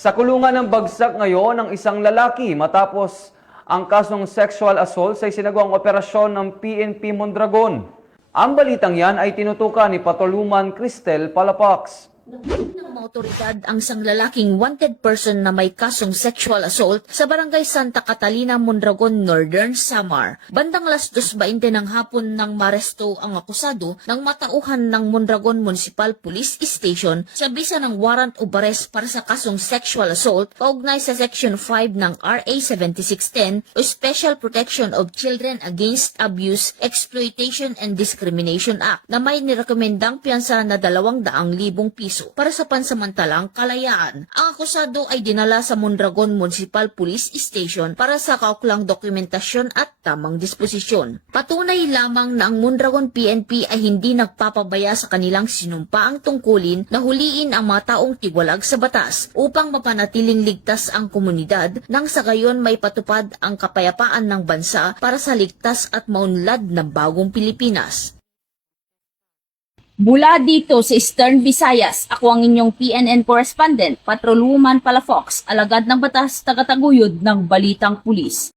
Sa kulungan ng bagsak ngayon ang isang lalaki matapos ang kasong sexual assault sa isinagawang operasyon ng PNP Mondragon. Ang balitang yan ay tinutukan ni Patoluman Cristel Palapax. Ng mga otoridad ang isang lalaking wanted person na may kasong sexual assault sa barangay Santa Catalina, Mondragon, Northern Samar. Bandang alas 2:20 ng hapon nang maresto ang akusado ng matauhan ng Mondragon Municipal Police Station sa bisa ng warrant of arrest para sa kasong sexual assault kaugnay sa Section 5 ng RA 7610 o Special Protection of Children Against Abuse, Exploitation and Discrimination Act na may nirekomendang piyansa na 200,000 piso para sa pansamantalang kalayaan. Ang akusado ay dinala sa Mondragon Municipal Police Station para sa kauklang dokumentasyon at tamang disposisyon. Patunay lamang na ang Mondragon PNP ay hindi nagpapabaya sa kanilang sinumpaang tungkulin na huliin ang mga taong tiwalag sa batas upang mapanatiling ligtas ang komunidad nang sa gayon may patupad ang kapayapaan ng bansa para sa ligtas at maunlad na bagong Pilipinas. Mula dito sa Eastern Visayas, ako ang inyong PNN correspondent, Patrolwoman Palafox, alagad ng batas, tagataguyod ng Balitang Pulis.